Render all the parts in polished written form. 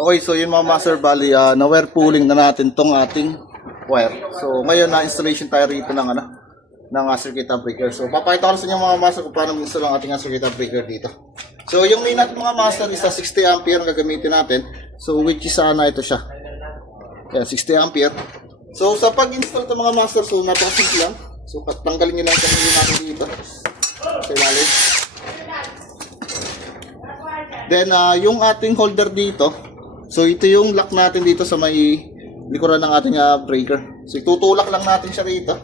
Okay, so yun mga master, bali na wire pooling na natin tong ating wire. So ngayon na installation tayo rito ng ng circuit breaker. So papakita ko sa inyo mga master kung paano install ang ating circuit breaker dito. So yung main natin mga master is 60 ampere ang gagamitin natin. So which is ito siya. Yan, 60 ampere. So sa pag-install ito mga master, so napakasimple lang. So tanggalin nyo lang yung kanilin natin dito sa ilalim. Then yung ating holder dito, so ito yung lock natin dito sa may likuran ng ating breaker. So itutulak lang natin siya rito.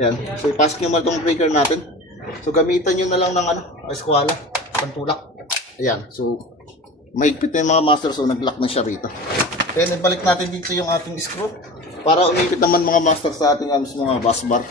Yan. So ipasok nyo mal itong breaker natin. So gamitan nyo na lang ng eskwala, pantulak. Ayan. So mahigpit na yung mga master, so nag-lock na siya rito. Then ibalik natin dito yung ating screw para umipit naman mga master sa ating mga bus bar.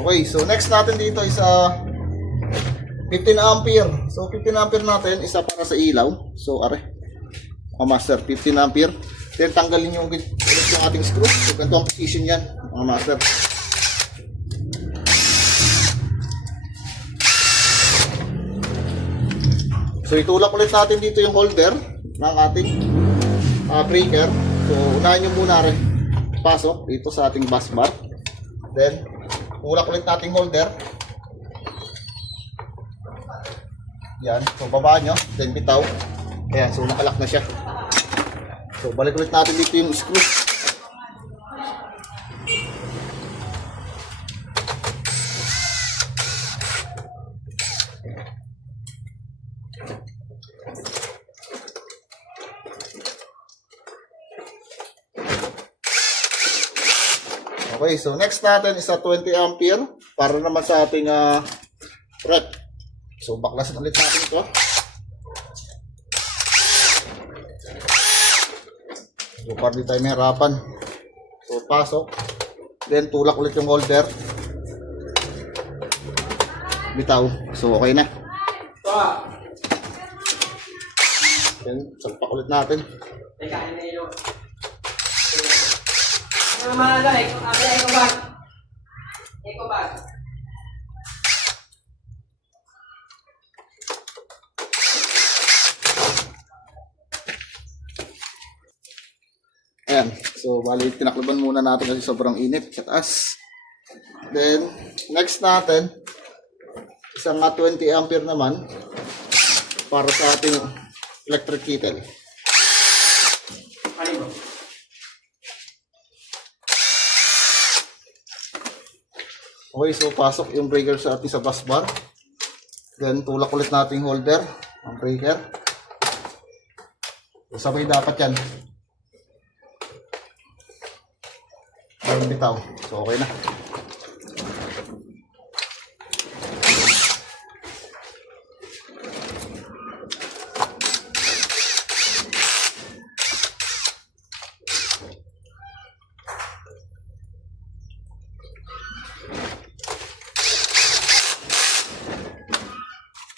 Okay, so next natin dito is 15 ampere. So 15 ampere natin isa para sa ilaw. So master, 15 ampere. Then tanggalin yung ulit yung ating screw. So ganito ang position yan, mga master. So itulak ulit natin dito yung holder ng ating breaker. So unahin nyo muna rin pasok dito sa ating bus bar. Then ulak ulit nating holder. Yan, so baba nyo, then bitaw. Ayan, so nakalak na siya. So balik ulit natin dito yung screw. Okay, so next natin is 20 ampere para naman sa ating rep. So baklasin ulit natin ito. So para di tayo mahirapan. So pasok. Then tulak ulit yung holder. Bitaw. So okay na. Then salpak ulit natin. Ayan, so bali tinakloban muna natin kasi sobrang init sa taas. Then next natin isang 20 ampere naman para sa ating electric kettle. Okay, so pasok yung breaker sa ating sa bus bar. Then tulak ulit natin yung holder, ang breaker. So, sabay dapat yan. Parang bitaw. So okay na.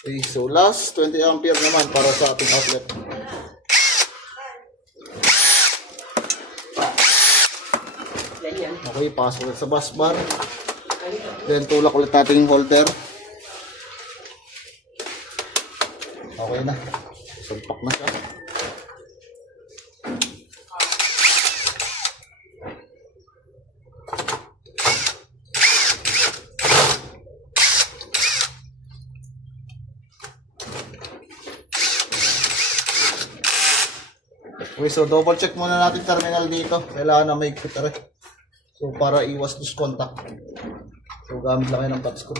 Okay, so last 20 ampere naman para sa ating outlet. Okay, pasok ulit sa bus bar. Then tulak ulit natin yung holder. Okay na. Sumpak na siya. Okay, so double check muna natin terminal dito. Kailangan na may ikot rin. So para iwas lose contact. So gamit lang kayo ng pat screw.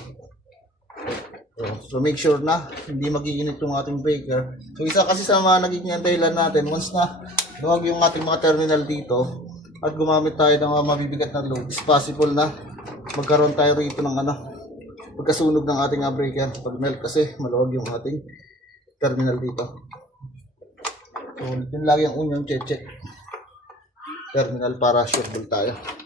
So make sure na hindi mag-iinit yung ating breaker. So isa kasi sa mga nagiging dahilan natin, once na luwag yung ating mga terminal dito at gumamit tayo ng mga mabibigat na load, is possible na magkaroon tayo rito ng pagkasunog ng ating breaker. Pag melt kasi maluwag yung ating terminal dito. So yun lagi ang unyong check terminal para sure tayo.